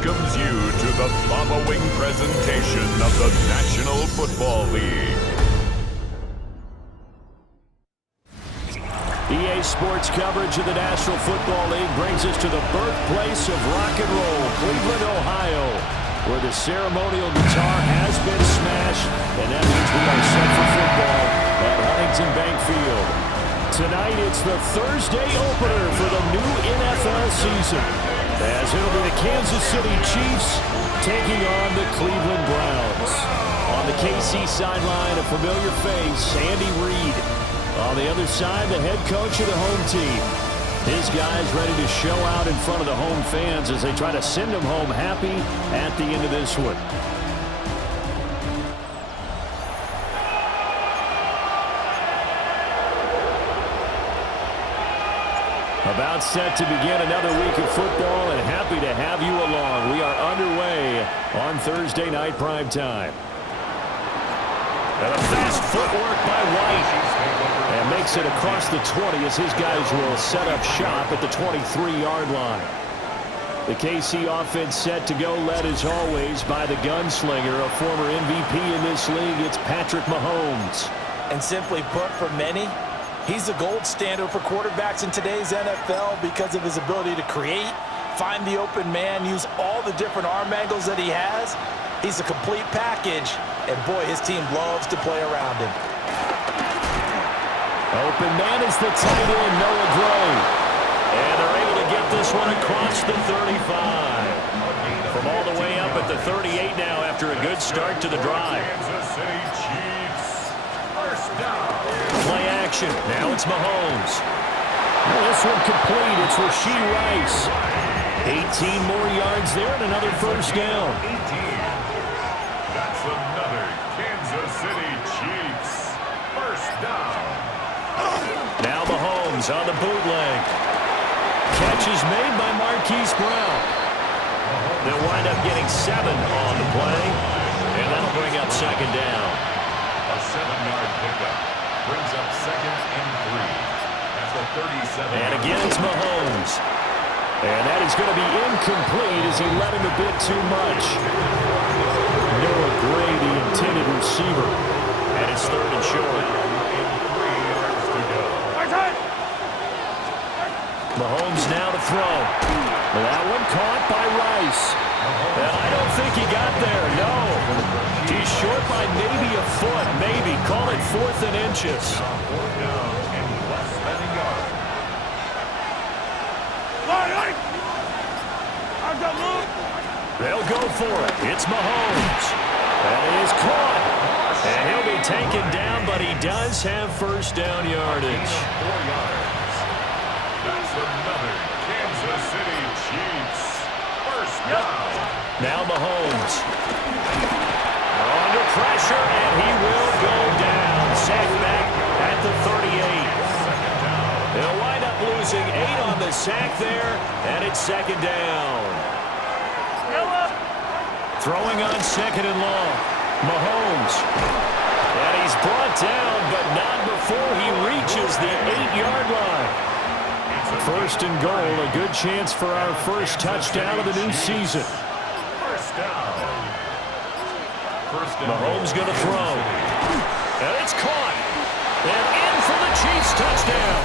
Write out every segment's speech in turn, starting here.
welcomes you to the following presentation of the National Football League. EA Sports coverage of the National Football League brings us to the birthplace of rock and roll, Cleveland, Ohio, where the ceremonial guitar has been smashed, and that means we are set for football at Huntington Bank Field. Tonight, it's the Thursday opener for the new NFL season, as it'll be the Kansas City Chiefs taking on the Cleveland Browns. On the KC sideline, a familiar face, Andy Reid. On the other side, the head coach of the home team. His guys ready to show out in front of the home fans as they try to send them home happy at the end of this one. About set to begin another week of football, and happy to have you along. We are underway on Thursday night primetime. And a fast footwork by White. And makes it across the 20 as his guys will set up shop at the 23-yard line. The KC offense set to go, led as always by the gunslinger, a former MVP in this league. It's Patrick Mahomes. And simply put, for many, he's the gold standard for quarterbacks in today's NFL because of his ability to create, find the open man, use all the different arm angles that he has. He's a complete package, and boy, his team loves to play around him. Open man is the tight end, Noah Gray. And they're able to get this one across the 35. From all the way up at the 38 now after a good start to the drive. Kansas City Chiefs, first down. Play action. Now it's Mahomes. This one complete. It's Rashee Rice. 18 more yards there and another first down. 18. That's another Kansas City Chiefs, first down. Now Mahomes on the bootleg. Catch is made by Marquise Brown. They'll wind up getting 7 on the play, and that'll bring up second down. A 7-yard pickup brings up 2nd and 3 at the 37. And again, it's Mahomes. And that is going to be incomplete as he let him a bit too much. Noah Gray, the intended receiver, and it's 3rd and short. Mahomes now to throw. That one caught by Rice. And I don't think he got there, no. He's short by maybe a foot, maybe. Call it 4th and inches. They'll go for it. It's Mahomes. That is caught. And he'll be taken down, but he does have first down yardage. That's another Kansas City Chiefs, first down. Now Mahomes. Under pressure, and he will go down. Sacked back at the 38. They'll wind up losing 8 on the sack there, and it's second down. Throwing on 2nd and long. Mahomes. And he's brought down, but not before he reaches the 8-yard line. First and goal, a good chance for our first touchdown of the new season. First down. Mahomes going to throw. And it's caught. And in for the Chiefs touchdown.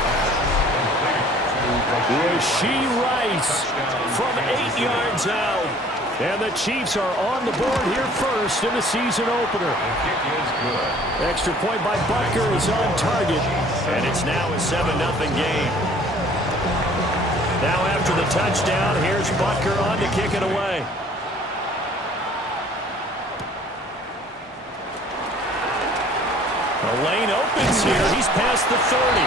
Rashee Rice from 8 yards out. And the Chiefs are on the board here first in the season opener. Extra point by Butker is on target. And it's now a 7-0 game. Now after the touchdown, here's Butker on to kick it away. The lane opens here. He's past the 30.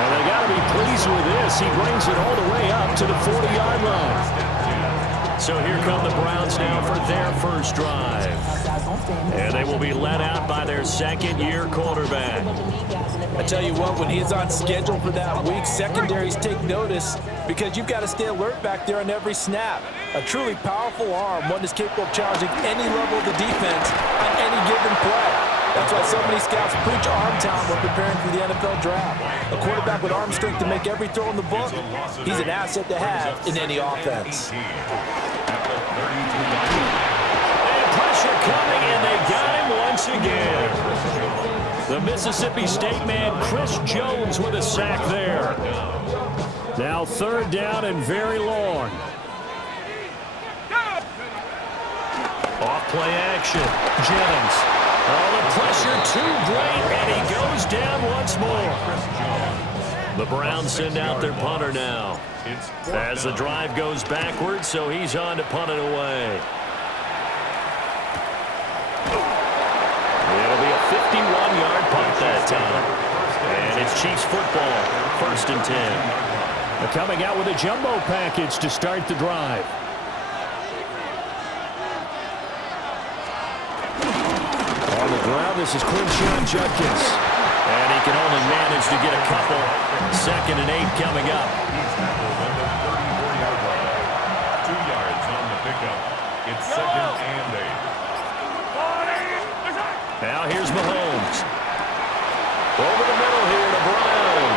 And they got to be pleased with this. He brings it all the way up to the 40-yard line. So here come the Browns now for their first drive. And they will be led out by their second-year quarterback. I tell you what, when he's on schedule for that week, secondaries take notice because you've got to stay alert back there on every snap. A truly powerful arm, one that's capable of challenging any level of the defense on any given play. That's why so many scouts preach arm talent when preparing for the NFL draft. A quarterback with arm strength to make every throw in the book, he's an asset to have in any offense. And pressure coming, and they got him once again. The Mississippi State man, Chris Jones, with a sack there. Now 3rd down and very long. Off play action. Jennings. Oh, the pressure too great, and he goes down once more. The Browns send out their punter now. As the drive goes backwards, so he's on to punt it away. It'll be a 51-yard punt that time. And it's Chiefs football, 1st and 10. They're coming out with a jumbo package to start the drive. On the ground, this is Quinshon Judkins. And he can only manage to get a couple. 2nd and 8 coming up. He's tackled on the 34-yard line. 2 yards on the pickup. It's 2nd and 8. Now here's Mahomes. Over the middle here to Brown.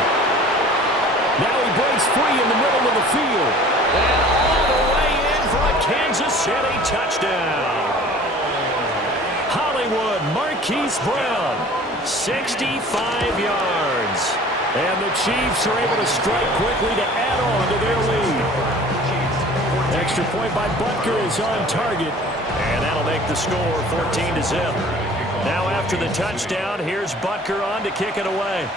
Now he breaks free in the middle of the field. And all the way in for a Kansas City touchdown. Hollywood Marquise Brown, 65 yards. And the Chiefs are able to strike quickly to add on to their lead. Extra point by Butker is on target. And that'll make the score 14-0. Now after the touchdown, here's Butker on to kick it away.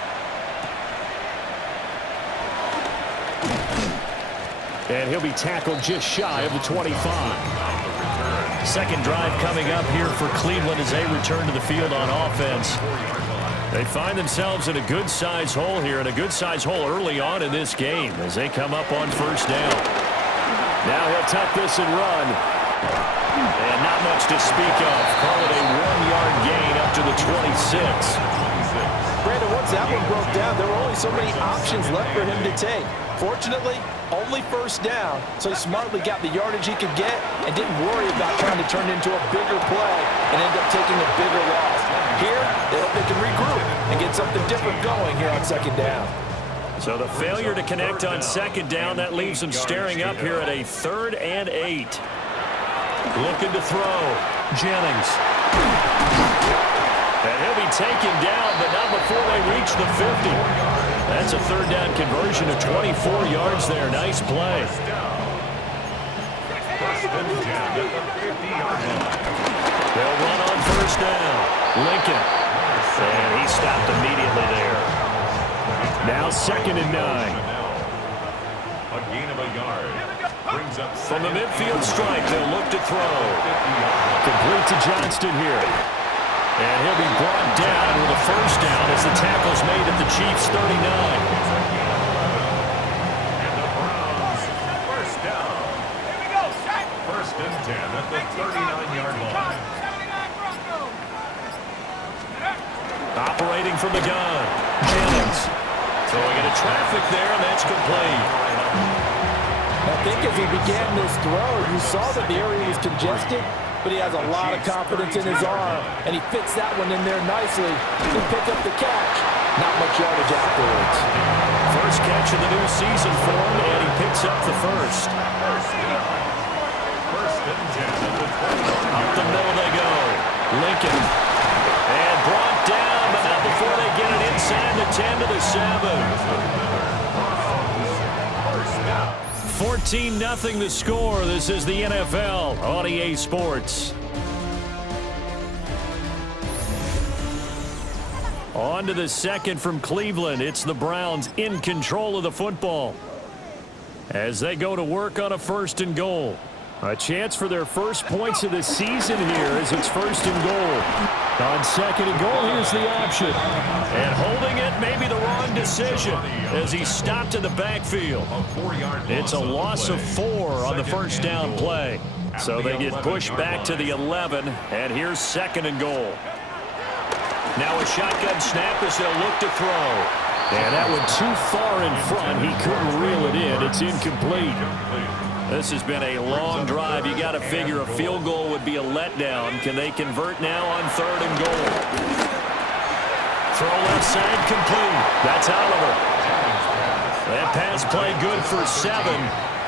And he'll be tackled just shy of the 25. 2nd drive coming up here for Cleveland as they return to the field on offense. They find themselves in a good-sized hole here, and a good-sized hole early on in this game as they come up on 1st down. Now he'll tuck this and run. And not much to speak of. Call it a 1-yard gain up to the 26. Brandon, once that one broke down, there were only so many options left for him to take. Fortunately, only 1st down, so he smartly got the yardage he could get and didn't worry about trying to turn it into a bigger play and end up taking a bigger loss. Here, they hope they can regroup and get something different going here on 2nd down. So the failure to connect on 2nd down, that leaves them staring up here at a 3rd and 8. Looking to throw. Jennings. And he'll be taken down, but not before they reach the 50. That's a 3rd down conversion of 24 yards there. Nice play. They'll run on 1st down. Lincoln. And he stopped immediately there. Now 2nd and 9. A gain of a yard. Brings up From the midfield stripe, they'll look to throw. Complete to Johnston here. And he'll be brought down with a 1st down as the tackle's made at the Chiefs' 39. And the Browns, 1st down. 1st and 10 at the 39-yard line. Operating from the gun. Jennings throwing into traffic there, and that's complete. I think as he began this throw, you saw that the area was congested, but he has a lot of confidence in his arm, and he fits that one in there nicely. He picked up the catch. Not much yardage afterwards. First catch of the new season for him, and he picks up the 1st. 1st and 10. Up the middle they go. Lincoln. And brought down, but not before they get it inside the 10 to the 7. 14-0 the score. This is the NFL on EA Sports. On to the 2nd from Cleveland. It's the Browns in control of the football as they go to work on a 1st and goal. A chance for their first points of the season here as it's 1st and goal. On 2nd and goal, here's the option. And holding it may be the wrong decision as he stopped in the backfield. It's a loss of 4 on the 1st down play. So they get pushed back to the 11, and here's 2nd and goal. Now a shotgun snap as they'll look to throw. And that one too far in front. He couldn't reel it in. It's incomplete. This has been a long drive. You got to figure a field goal would be a letdown. Can they convert now on 3rd and goal? throw left side complete. That's Oliver. That pass play good for 7,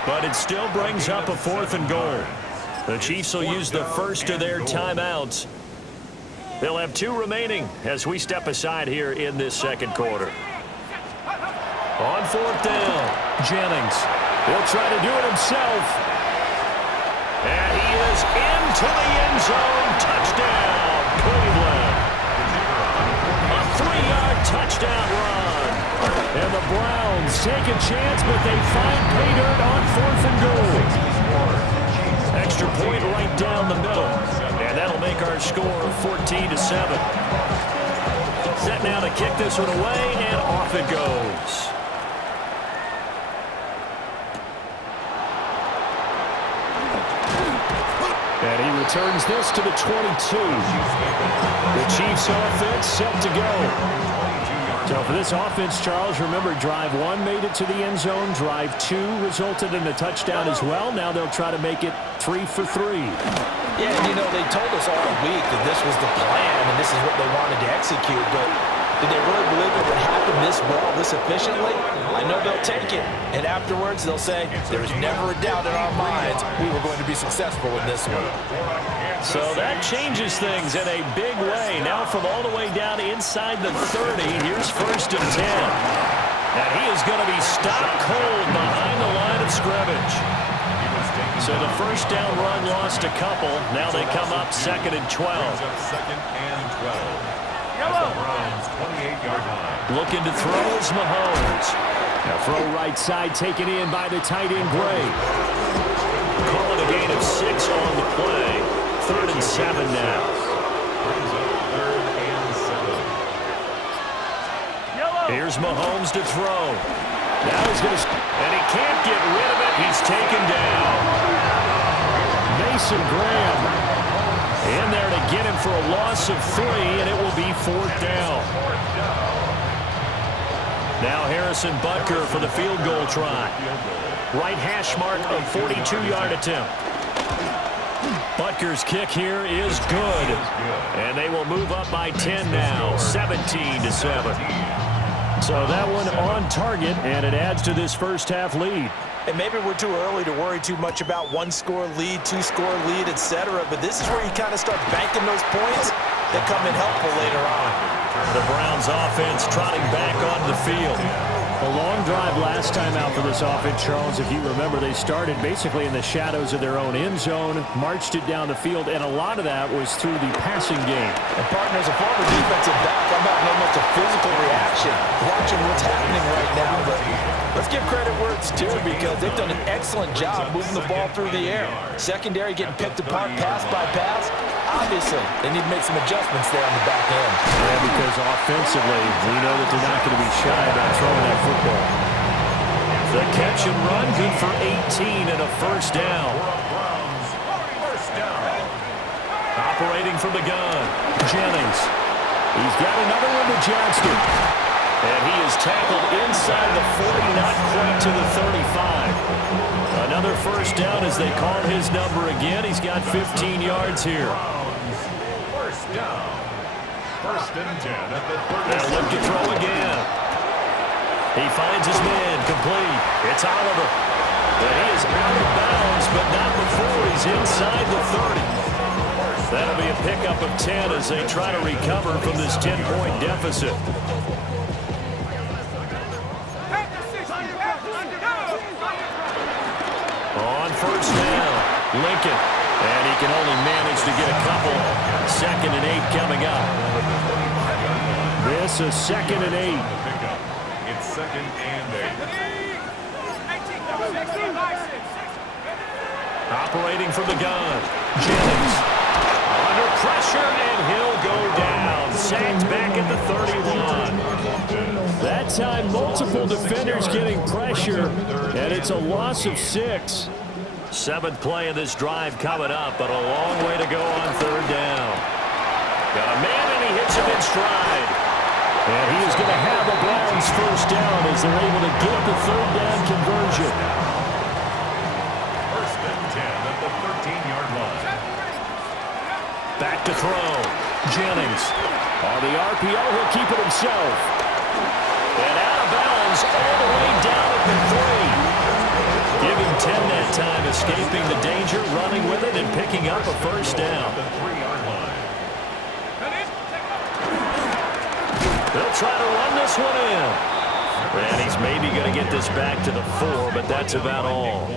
but it still brings up a 4th and goal. The Chiefs will use the first of their timeouts. They'll have 2 remaining as we step aside here in this second quarter. On 4th down, Jennings. He'll try to do it himself. And he is into the end zone. Touchdown, Cleveland. A 3-yard touchdown run. And the Browns take a chance, but they find pay dirt on 4th and goal. Extra point right down the middle. And that'll make our score 14-7. Set now to kick this one away, and off it goes. And he returns this to the 22. The Chiefs offense set to go. So for this offense, Charles, remember, drive 1 made it to the end zone. Drive 2 resulted in a touchdown as well. Now they'll try to make it 3 for 3. Yeah, and they told us all week that this was the plan and this is what they wanted to execute, but did they really believe it would happen this well, this efficiently? I know they'll take it, and afterwards they'll say, there was never a doubt in our minds we were going to be successful in this one. So that changes things in a big way. Now from all the way down inside the 30, here's 1st and 10. And he is going to be stopped cold behind the line of scrimmage. So the first down run lost a couple. Now they come up 2nd and 12. 2nd and 12. At the Browns' 28-yard line. Looking to throw is Mahomes. Now throw right side taken in by the tight end Gray. Call it a gain of 6 on the play. 3rd and 7 now. Brings up 3rd and 7. Here's Mahomes to throw. Now he's going to... And he can't get rid of it. He's taken down. Mason Graham in there to get him for a loss of 3, and it will be 4th down. Now Harrison Butker for the field goal try. Right hash mark of 42-yard attempt. Butker's kick here is good. And they will move up by 10 now, 17-7. So that one on target, and it adds to this first half lead. And maybe we're too early to worry too much about 1-score lead, 2-score lead, etc. But this is where you kind of start banking those points that come in helpful later on. The Browns offense trotting back onto the field. A long drive last time out for this offense, Charles. If you remember, they started basically in the shadows of their own end zone, marched it down the field, and a lot of that was through the passing game. And partner, as a former defensive back, I'm having almost a physical reaction watching what's happening right now. But let's give credit where it's due, because they've done an excellent job moving the ball through the air. Secondary getting picked apart pass by pass. Obviously, they need to make some adjustments there on the back end. Yeah, because offensively, we know that they're not going to be shy about throwing that football. The catch and run, good for 18 and a first down. Operating from the gun, Jennings. He's got another one to Johnston. And he is tackled inside the 40, not quite to the 35. Another first down as they call his number again. He's got 15 yards here. First down. 1st and 10 at the 30. They'll look to throw again. He finds his man complete. It's Oliver. And he is out of bounds, but not before he's inside the 30. That'll be a pickup of 10 as they try to recover from this 10-point deficit. On first down, Lincoln. And he can only manage to get a couple. 2nd and 8 coming up. This is 2nd and 8. It's 2nd and 8. Operating from the gun, Jennings. Under pressure, and he'll go down. Sacked back at the 31. That time, multiple defenders getting pressure, and it's a loss of 6. 7th play of this drive coming up, but a long way to go on 3rd down. Got a man, and he hits him in stride. And he is going to have a Browns first down as they're able to get the 3rd down conversion. 1st and 10 at the 13-yard line. Back to throw. Jennings. On the RPO, he'll keep it himself. And out of bounds all the way down at the 3. Give him 10 that time, escaping the danger, running with it, and picking up a first down. They'll try to run this one in. And he's maybe going to get this back to the 4, but that's about all.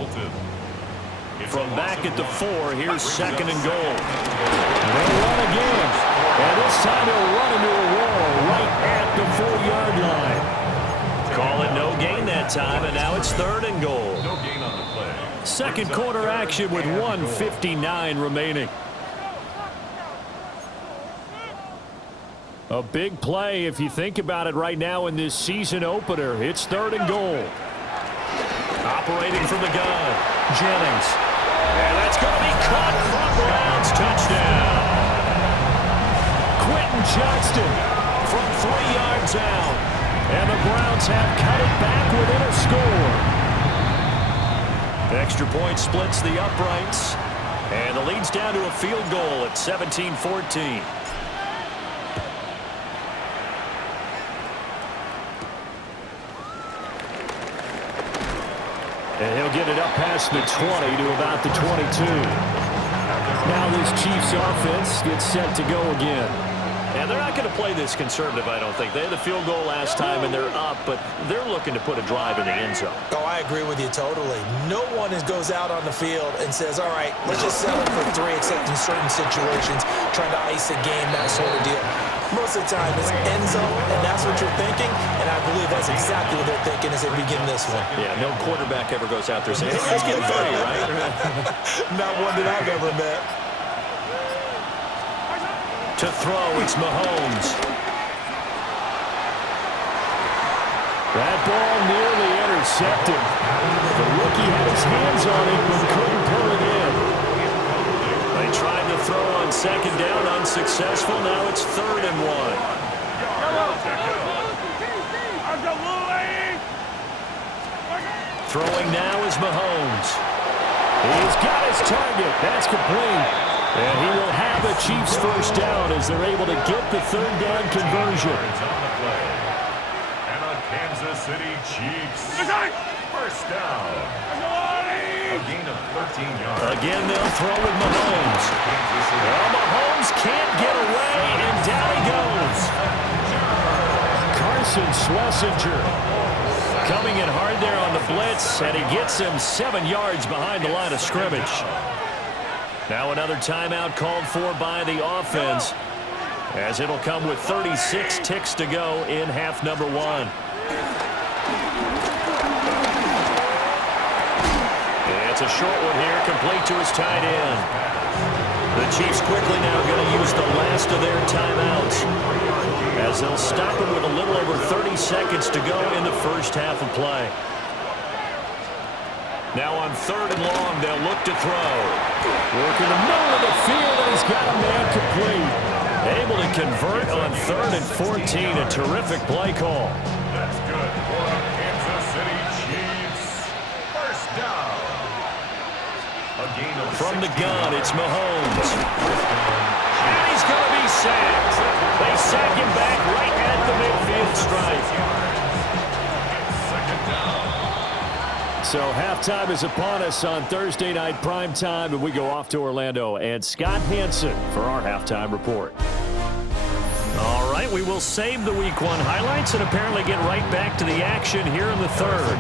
From back at the 4, here's second and goal. They'll run again. And this time he'll run into a wall right at the 4-yard line. Call it no gain that time, and now it's third and goal. No gain on the play. Second quarter action with 1:59 remaining. A big play if you think about it right now in this season opener. It's third and goal. Operating from the gun, Jennings. And that's going to be caught for a Browns touchdown. Quentin Johnston from 3 yards out. And the Browns have cut it back within a score. Extra point splits the uprights. And the lead's down to a field goal at 17-14. And he'll get it up past the 20 to about the 22. Now this Chiefs offense gets set to go again. And they're not going to play this conservative, I don't think. They had the field goal last time, and they're up, but they're looking to put a drive in the end zone. Oh, I agree with you totally. No one goes out on the field and says, all right, let's just settle for 3, except in certain situations, trying to ice a game, that sort of deal. Most of the time, it's end zone, and that's what you're thinking, and I believe that's exactly what they're thinking as they begin this one. Yeah, no quarterback ever goes out there saying, hey, let's get 30, right? Not one that I've ever met. To throw, it's Mahomes. That ball nearly intercepted. The rookie had his hands on it, but couldn't pull it in. They tried to throw on second down, unsuccessful. Now it's third and 1. Throwing now is Mahomes. He's got his target. That's complete. And he will have the Chiefs first down as they're able to get the third down conversion. And on Kansas City Chiefs, first down. A gain of 13 yards. Again, they'll throw with Mahomes. Well, Mahomes can't get away, and down he goes. Carson Schlesinger coming in hard there on the blitz, and he gets him 7 yards behind the line of scrimmage. Now another timeout called for by the offense, as it'll come with 36 ticks to go in half number 1. It's a short one here, complete to his tight end. The Chiefs quickly now going to use the last of their timeouts, as they'll stop him with a little over 30 seconds to go in the first half of play. Now on third and long, they'll look to throw. Work in the middle of the field, and he's got a man complete. Able to convert on 3rd and 14. A terrific play call. That's good for the Kansas City Chiefs. First down. A gain of From the gun, it's Mahomes. And he's going to be sacked. They sack him back right at the midfield stripe. So halftime is upon us on Thursday night primetime, and we go off to Orlando and Scott Hanson for our halftime report. All right, we will save the Week 1 highlights and apparently get right back to the action here in the third.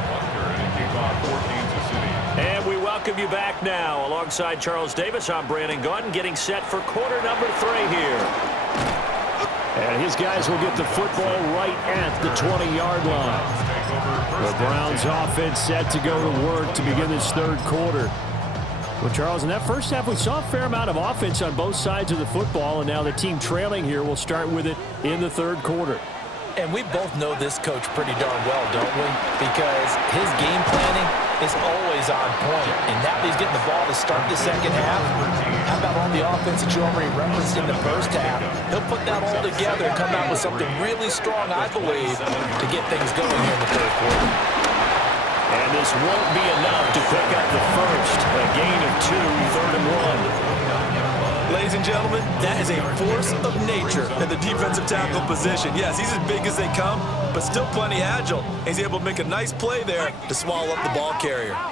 And we welcome you back now. Alongside Charles Davis, I'm Brandon Gaudin, getting set for quarter number 3 here. And his guys will get the football right at the 20-yard line. The Browns offense set to go to work to begin this third quarter. Well, Charles, in that first half, we saw a fair amount of offense on both sides of the football, and now the team trailing here will start with it in the third quarter. And we both know this coach pretty darn well, don't we? Because his game planning is always on point. And now he's getting the ball to start the second half. How about all the offense that you already referenced in the first half? He'll put that all together and come out with something really strong, I believe, to get things going here in the third quarter. And this won't be enough to pick up the first. A gain of 2, 3rd and 1. Ladies and gentlemen, that is a force of nature at the defensive tackle position. Yes, he's as big as they come, but still plenty agile. He's able to make a nice play there to swallow up the ball carrier. On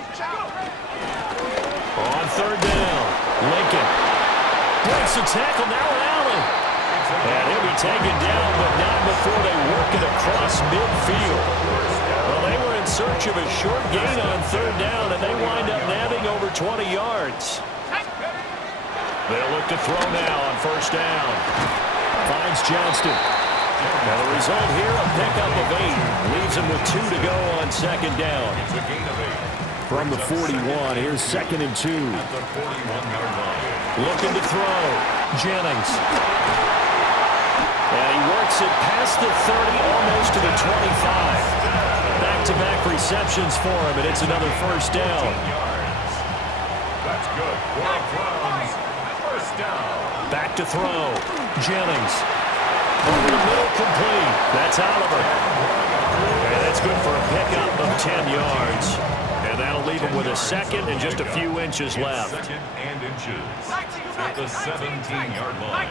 third down, Lincoln breaks the tackle, now an alley. And he'll be taken down, but not before they work it across midfield. Well, they were in search of a short gain on third down, and they wind up nabbing over 20 yards. They'll look to throw now on first down. Finds Johnston. Now the result here, a pickup of 8. Leaves him with 2 to go on second down. It's a gain of 8. From the 41, here's 2nd and 2. At the 41-yard line. Looking to throw. Jennings. And he works it past the 30, almost to the 25. Back-to-back receptions for him, and it's another first down. That's good. For the Browns. First down. Back to throw. Jennings. Over the middle, complete. That's Oliver. And that's good for a pickup of 10 yards. And that'll leave him with a second and just a few inches left. Second and inches. At the 17-yard line.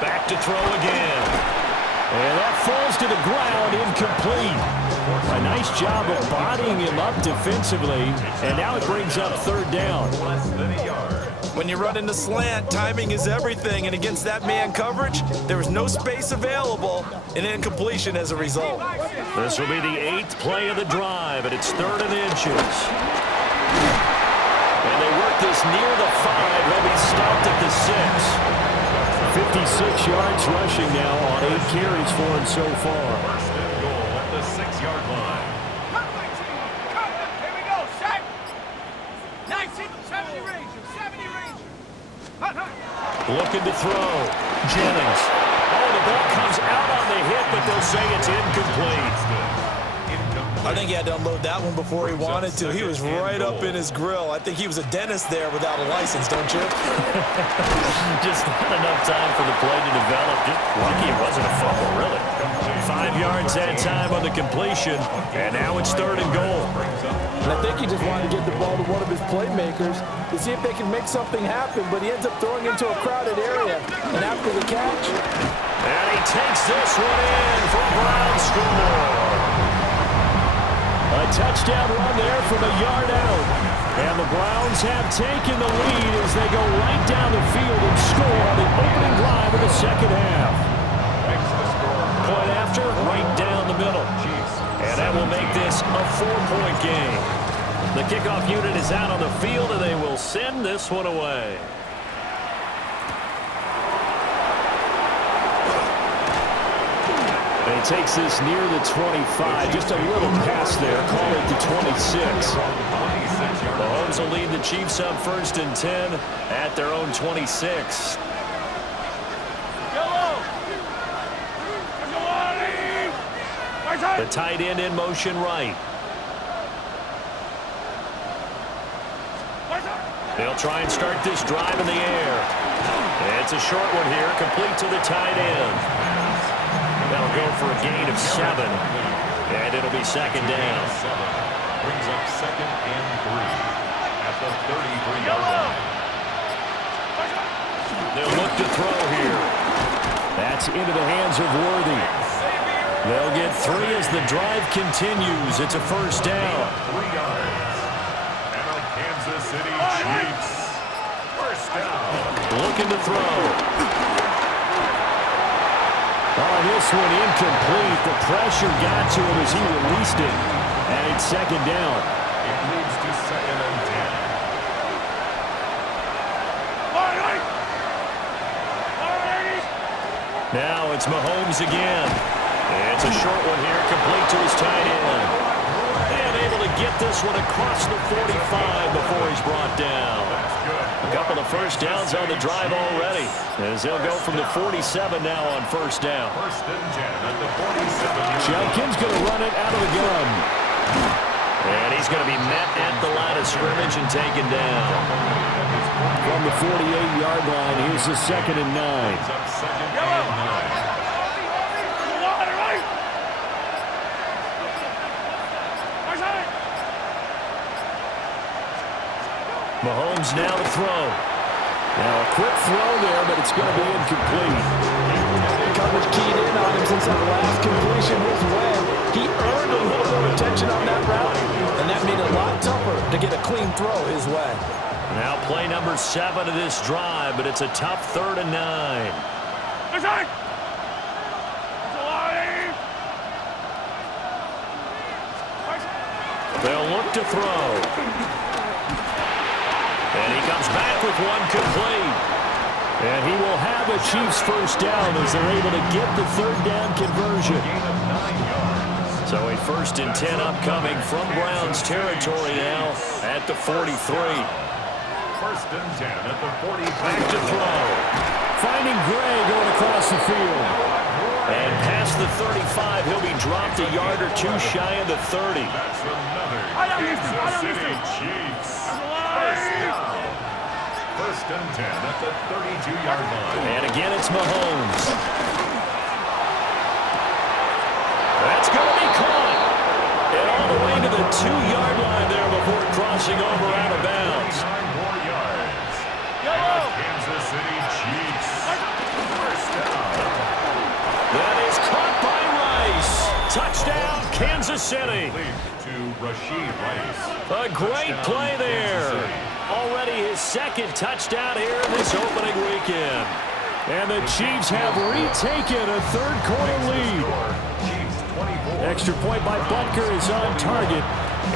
Back to throw again. And that falls to the ground, incomplete. A nice job of bodying him up defensively. And now it brings up third down. Less than a yard. When you run in the slant, timing is everything, and against that man coverage, there was no space available, and incompletion as a result. This will be the 8th play of the drive, and it's 3rd and inches. And they work this near the 5. They'll be stopped at the 6. 56 yards rushing now on 8 carries for him so far. First and goal at the 6-yard line. Here we go, set. 19, 70 Ranger, 70 Ranger. Looking to throw. Jennings. Oh, the ball comes out on the hit, but they'll say it's incomplete. I think he had to unload that one before he wanted to. He was right up in his grill. I think he was a dentist there without a license, don't you? Just not enough time for the play to develop. Just lucky it wasn't a fumble, really. 5 yards that time on the completion, and now it's 3rd and goal. And I think he just wanted to get the ball to one of his playmakers to see if they can make something happen, but he ends up throwing into a crowded area. And after the catch, and he takes this one in for Brown score. A touchdown run there from a yard out. And the Browns have taken the lead as they go right down the field and score on the opening drive of the second half. Point after, right down the middle. And that will make this a 4-point game. The kickoff unit is out on the field, and they will send this one away. And he takes this near the 25. Just a little pass there. Call it the 26. Mahomes will lead the Chiefs up 1st and 10 at their own 26. The tight end in motion right. They'll try and start this drive in the air. It's a short one here, complete to the tight end. That'll go for a gain of 7. And it'll be second down. Brings up 2nd and 3 at the 33-yard line. They'll look to throw here. That's into the hands of Worthy. They'll get 3 as the drive continues. It's a first down. 3 yards. And the Kansas City Chiefs. First down. Looking to throw. Oh, this one incomplete. The pressure got to him as he released it. And it's second down. It moves to 2nd and 10. Now it's Mahomes again. It's a short one here, complete to his tight end. And able to get this one across the 45 before he's brought down. A couple of first downs on the drive already, as they'll go from the 47 now on first down. 1st and 10 at the 47. Jenkins going to run it out of the gun. And he's going to be met at the line of scrimmage and taken down. From the 48-yard line, here's the 2nd and 9. Up 2nd and 9. Mahomes now to throw. Now a quick throw there, but it's going to be incomplete. Coverage keyed in on him since that last completion his way. He earned a little more attention on that route, and that made it a lot tougher to get a clean throw his way. Now play number 7 of this drive, but it's a tough 3rd and 9. They'll look to throw. And he comes back with one complete. And he will have a Chiefs first down as they're able to get the 3rd down conversion. So a 1st and 10 upcoming from Browns territory now at the 43. 1st and 10 at the 43. Back to throw. Finding Gray going across the field. And past the 35, he'll be dropped a yard or two shy of the 30. That's another Kansas City Chiefs. First down. 1st and 10 at the 32-yard line. And again, it's Mahomes. That's going to be caught. And all the way to the 2-yard line there before crossing over out of bounds. 9 more yards. Kansas City Chiefs. First down. That is caught by Rice. Touchdown, Kansas City. To Rashid Rice. A great play there. Already his 2nd touchdown here this opening weekend. And the Chiefs have retaken a 3rd quarter lead. Chiefs 24. Extra point by Butker is on target.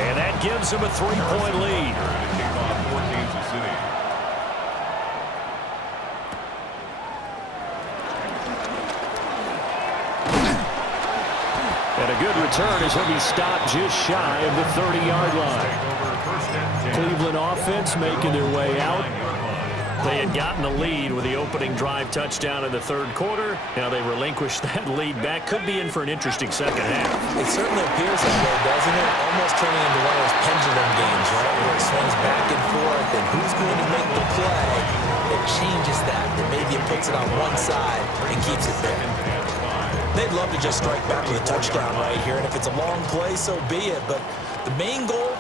And that gives them a 3-point lead. Kickoff for Kansas City. And a good return as he'll be stopped just shy of the 30-yard line. Cleveland offense making their way out. They had gotten the lead with the opening drive touchdown in the 3rd quarter. Now they relinquished that lead back. Could be in for an interesting 2nd half. It certainly appears that way, doesn't it? Almost turning into one of those pendulum games, right? Where it swings back and forth, and who's going to make the play that changes that maybe it puts it on one side and keeps it there. They'd love to just strike back with a touchdown right here, and if it's a long play, so be it. But the main goal,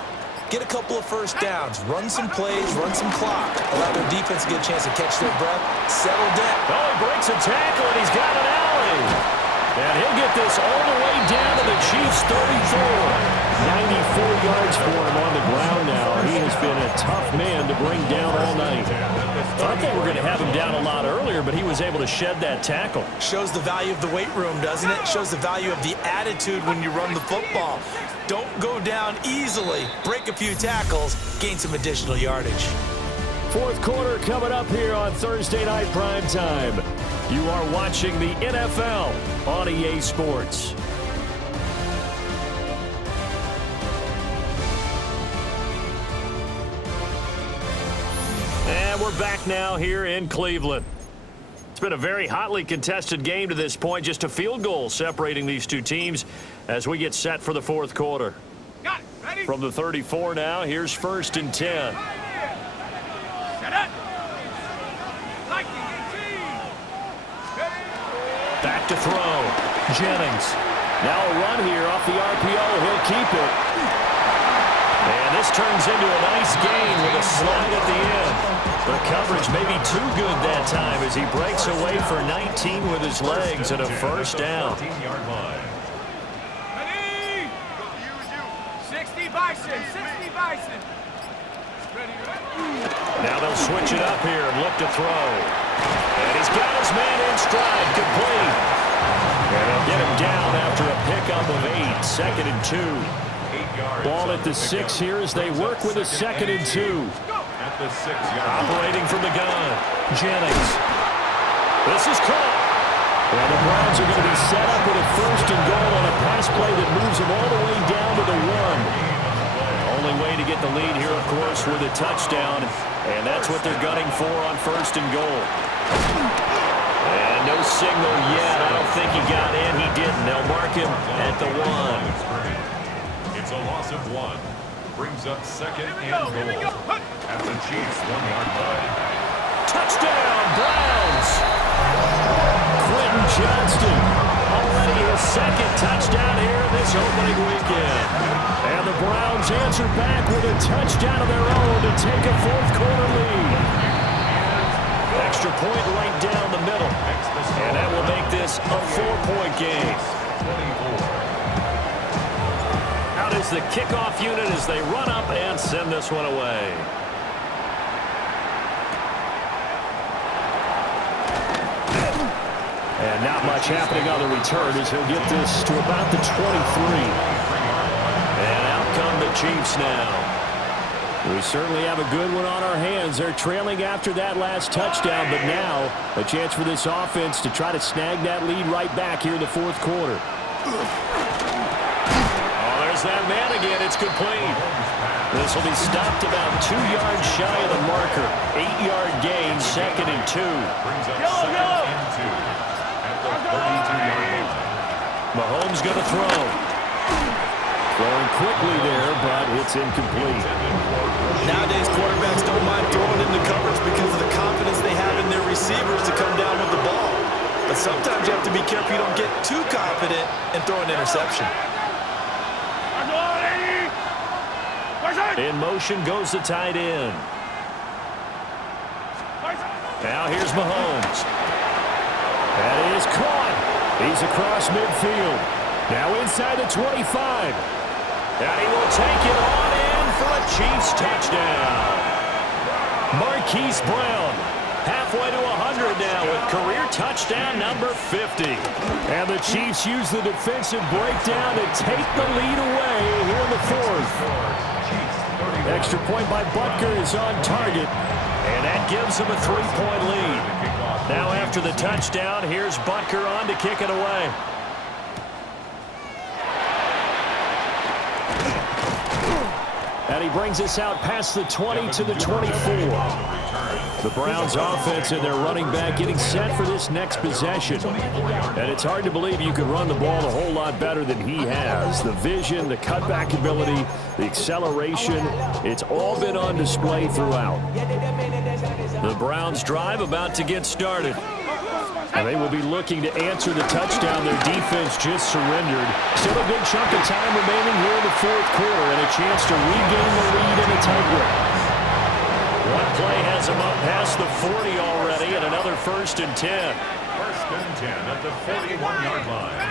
get a couple of first downs, run some plays, run some clock, allow their defense to get a chance to catch their breath, settle down. Oh, he breaks a tackle, and he's got an alley. And he'll get this all the way down to the Chiefs' 34. 94 yards for him on the ground now. He has been a tough man to bring down all night. Thought they were going to have him down a lot earlier, but he was able to shed that tackle. Shows the value of the weight room, doesn't it? Shows the value of the attitude when you run the football. Don't go down easily. Break a few tackles, gain some additional yardage. 4th quarter coming up here on Thursday Night Primetime. You are watching the NFL on EA Sports. And we're back now here in Cleveland. It's been a very hotly contested game to this point. Just a field goal separating these two teams as we get set for the 4th quarter. Got it. Ready? From the 34 now, here's 1st and 10. Set it. Like the 18. Ready? Back to throw. Jennings. Now a run here off the RPO. He'll keep it. And this turns into a nice gain with a slide at the end. The coverage may be too good that time as he breaks away for 19 with his legs and a first down. 14-yard line. Ready? 60 Bison. 60 Bison. Ready, ready. Now they'll switch it up here and look to throw. And he's got his man in stride, complete. And they'll get him down after a pickup of 8, 2nd and 2. 8 yards. Ball at the 6 here as they work with a 2nd and 2. At the 6-yard line. Operating from the gun, Jennings. This is caught. And the Browns are going to be set up with a 1st and goal on a pass play that moves them all the way down to the 1. Only way to get the lead here, of course, with a touchdown. And that's what they're gunning for on 1st and goal. And no signal yet. I don't think he got in. He didn't. They'll mark him at the 1. It's a loss of 1. Brings up 2nd and Here we go. goal. At the Chiefs' 1-yard line. Touchdown, Browns! Quentin Johnston, already his 2nd touchdown here this opening weekend. And the Browns answer back with a touchdown of their own to take a 4th quarter lead. extra point right down the middle. And that will make this a 4-point game. Out is the kickoff unit as they run up and send this one away. And not much happening on the return as he'll get this to about the 23. And out come the Chiefs now. We certainly have a good one on our hands. They're trailing after that last touchdown, but now a chance for this offense to try to snag that lead right back here in the fourth quarter. Oh, there's that man again. It's complete. This will be stopped about 2 yards shy of the marker. 8-yard gain, 2nd and 2. Mahomes going to throw. Throwing quickly there, but it's incomplete. Nowadays, quarterbacks don't mind throwing into coverage because of the confidence they have in their receivers to come down with the ball. But sometimes you have to be careful you don't get too confident and throw an interception. In motion goes the tight end. Now here's Mahomes. That is caught. He's across midfield. Now inside the 25. And he will take it on in for a Chiefs touchdown. Marquise Brown halfway to 100 now with career touchdown number 50. And the Chiefs use the defensive breakdown to take the lead away here in the fourth. Extra point by Butker is on target. And that gives them a 3-point lead. Now after the touchdown, here's Butker on to kick it away. And he brings us out past the 20 to the 24. The Browns offense and their running back getting set for this next possession. And it's hard to believe you could run the ball a whole lot better than he has. The vision, the cutback ability, the acceleration, it's all been on display throughout. The Browns drive about to get started. And they will be looking to answer the touchdown their defense just surrendered. Still a big chunk of time remaining here in the fourth quarter and a chance to regain the lead in a tight one. One play has them up past the 40 already and another 1st and 10. 1st and 10 at the 41-yard line.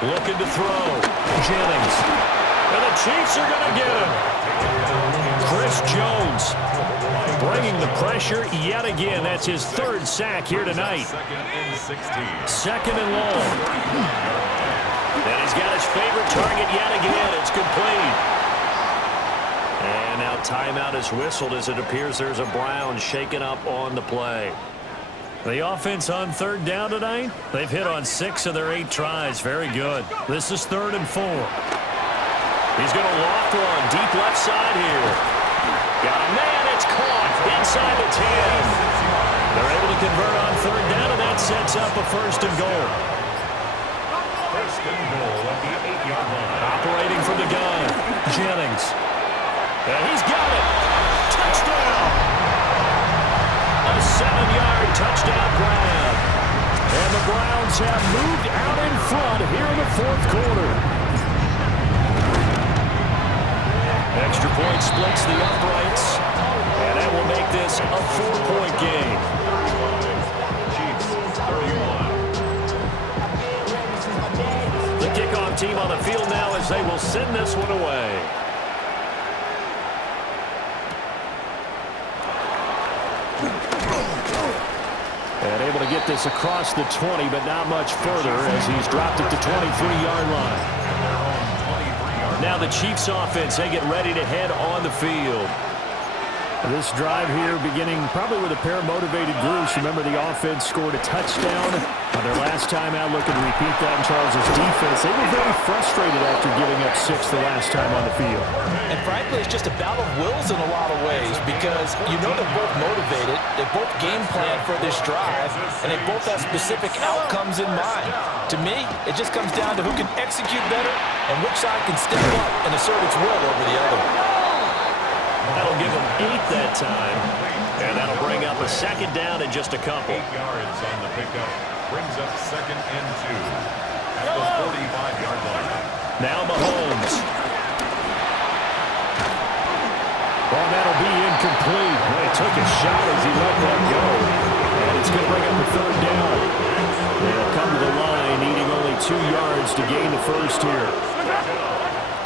Looking to throw. Jennings. And the Chiefs are going to get him. Chris Jones bringing the pressure yet again. That's his 3rd sack here tonight. 2nd and 16. 2nd and long. And he's got his favorite target yet again. It's complete. And now timeout is whistled as it appears there's a Brown shaken up on the play. The offense on 3rd down tonight, they've hit on 6 of their 8 tries. Very good. This is 3rd and 4. He's going to loft one deep left side here. Got a man. It's caught inside the 10. They're able to convert on 3rd down, and that sets up a 1st and goal. 1st and goal at the 8-yard line. Operating from the gun, Jennings. And he's got it. Touchdown. A 7-yard touchdown grab. And the Browns have moved out in front here in the fourth quarter. Extra point splits the uprights. And that will make this a 4-point game. Chiefs 31. The kickoff team on the field now as they will send this one away. And able to get this across the 20, but not much further as he's dropped it to 23-yard line. Now the Chiefs offense, they get ready to head on the field. This drive here beginning probably with a pair of motivated groups. Remember, the offense scored a touchdown on their last time out. Looking to repeat that in Charles' defense. They were very frustrated after giving up 6 the last time on the field. And frankly, it's just a battle of wills in a lot of ways because you know they're both motivated. They both game plan for this drive, and they both have specific outcomes in mind. To me, it just comes down to who can execute better and which side can step up and assert its will over the other. That'll give them 8 that time, and that'll bring up a 2nd down in just a couple. 8 yards on the pickup. Brings up 2nd and 2 at the 45-yard line. Now Mahomes. Well, that'll be incomplete. Well, he took a shot as he let that go. And it's going to bring up a third down. They'll come to the line, needing only 2 yards to gain the first here.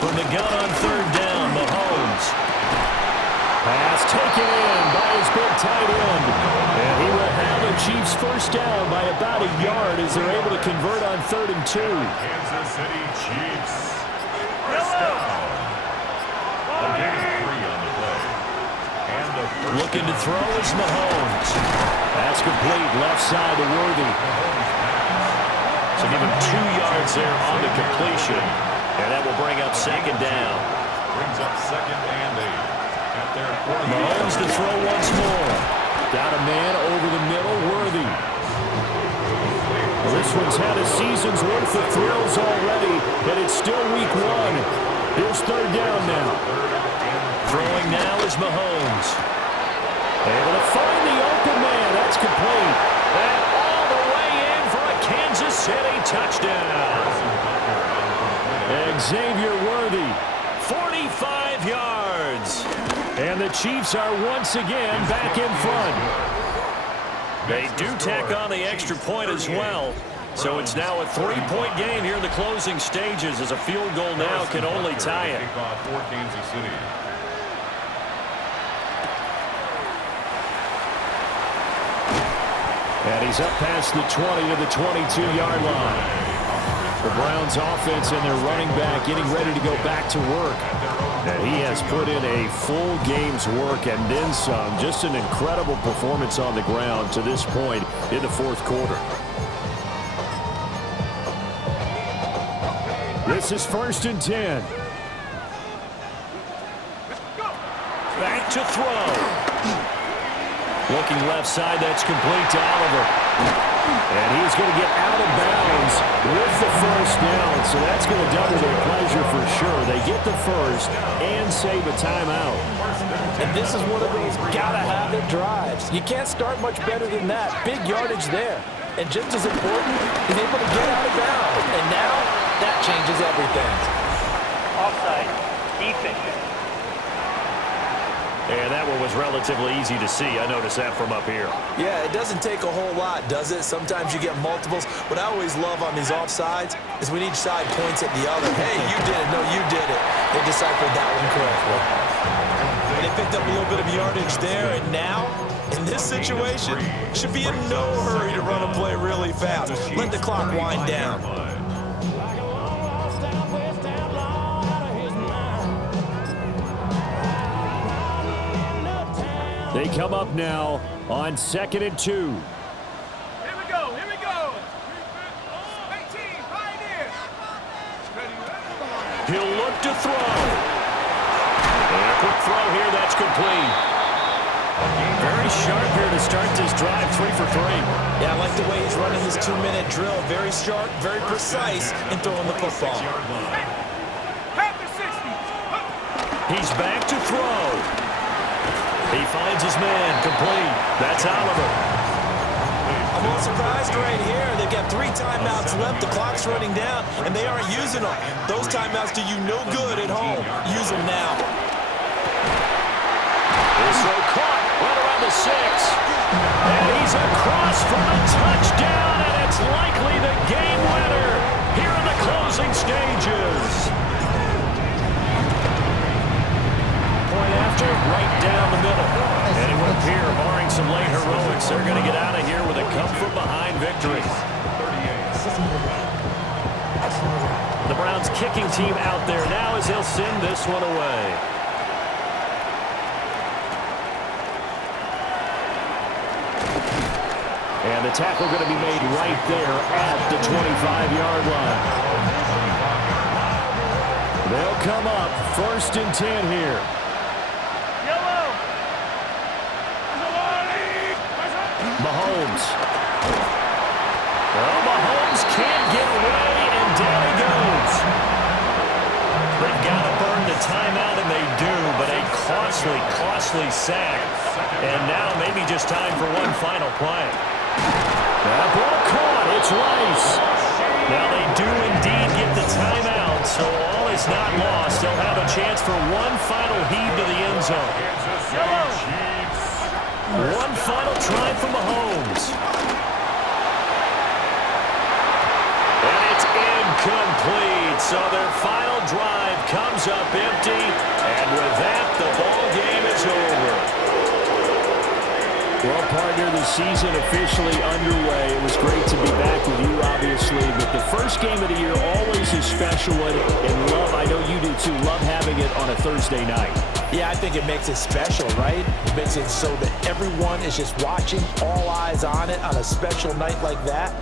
From the gun on third down, Mahomes. Pass taken in by his big tight end. And he will have the Chiefs first down by about a yard as they're able to convert on 3rd and 2. Kansas City Chiefs. First down. A gain of 3 on the play. And the first Looking to throw is Mahomes. That's complete, left side to Worthy. So give him 2 yards there on the completion. And that will bring up 2nd down. brings up 2nd and 8. At their 40. Mahomes to throw once more. Got a man over the middle, Worthy. Well, this one's had a season's worth of thrills already, and it's still week 1. Here's 3rd down now. Throwing now is Mahomes. Able to find the open man. That's complete. And all the way in for a Kansas City touchdown. Xavier Worthy, 45 yards. And the Chiefs are once again back in front. They do tack on the extra point as well. So it's now a 3-point game here in the closing stages as a field goal now can only tie it. Kickoff for Kansas City. And he's up past the 20 to the 22-yard line. The Browns offense and their running back getting ready to go back to work. And he has put in a full game's work and then some. Just an incredible performance on the ground to this point in the 4th quarter. This is 1st and 10. Back to throw. Looking left side, that's complete to Oliver. And he's going to get out of bounds with the first down. So that's going to double their pleasure for sure. They get the first and save a timeout. And this is one of those gotta-have-it drives. You can't start much better than that. Big yardage there. And just as important, he's able to get out of bounds. And now, that changes everything. Offside. Defense. And that one was relatively easy to see. I noticed that from up here. Yeah, it doesn't take a whole lot, does it? Sometimes you get multiples. What I always love on these offsides is when each side points at the other. Hey, you did it. No, you did it. They deciphered that one correctly. And they picked up a little bit of yardage there, and now, in this situation, should be in no hurry to run a play really fast. Let the clock wind down. They come up now on 2nd and 2. Here we go. Here we go. 18, Pioneer. Ready? He'll look to throw. And a quick throw here, that's complete. Very sharp here to start this drive, 3 for 3. Yeah, I like the way he's running his 2-minute drill. Very sharp, very precise in throwing the football. Panther 60. He's back to throw. He finds his man, complete. That's Oliver. I'm a little surprised right here. They've got 3 timeouts left. The clock's running down, and they aren't using them. Those timeouts do you no good at home. Use them now. This throw caught right around the 6. And he's across for a touchdown, and it's likely the game winner here in the closing stages. Point after, right down the middle. And it would appear, barring some late heroics, they're going to get out of here with a come-from-behind victory. The Browns kicking team out there now as they'll send this one away. And the tackle going to be made right there at the 25-yard line. They'll come up 1st and 10 here. Mahomes. Well, Mahomes can't get away, and down he goes. They've got to burn the timeout, and they do, but a costly sack. And now maybe just time for one final play. That ball caught. It's Rice. Now they do indeed get the timeout, so all is not lost. They'll have a chance for one final heave to the end zone. One final try from Mahomes. And it's incomplete. So their final drive comes up empty. And with that, the ball game is over. Well, partner, the season officially underway. It was great to be back with you, obviously. But the first game of the year always a special one. And love, I know you do too, love having it on a Thursday night. Yeah, I think it makes it special, right? It makes it so that everyone is just watching, all eyes on it on a special night like that.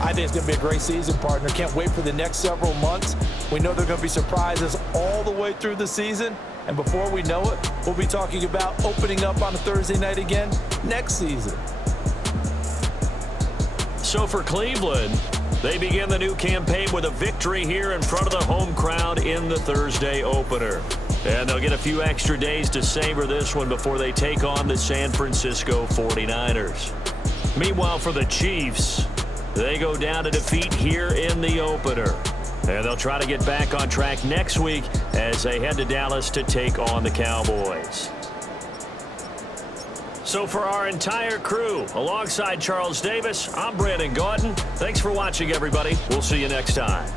I think it's going to be a great season, partner. Can't wait for the next several months. We know there are going to be surprises all the way through the season. And before we know it, we'll be talking about opening up on a Thursday night again next season. So for Cleveland, they begin the new campaign with a victory here in front of the home crowd in the Thursday opener. And they'll get a few extra days to savor this one before they take on the San Francisco 49ers. Meanwhile, for the Chiefs, they go down to defeat here in the opener. And they'll try to get back on track next week as they head to Dallas to take on the Cowboys. So for our entire crew, alongside Charles Davis, I'm Brandon Gaudin. Thanks for watching, everybody. We'll see you next time.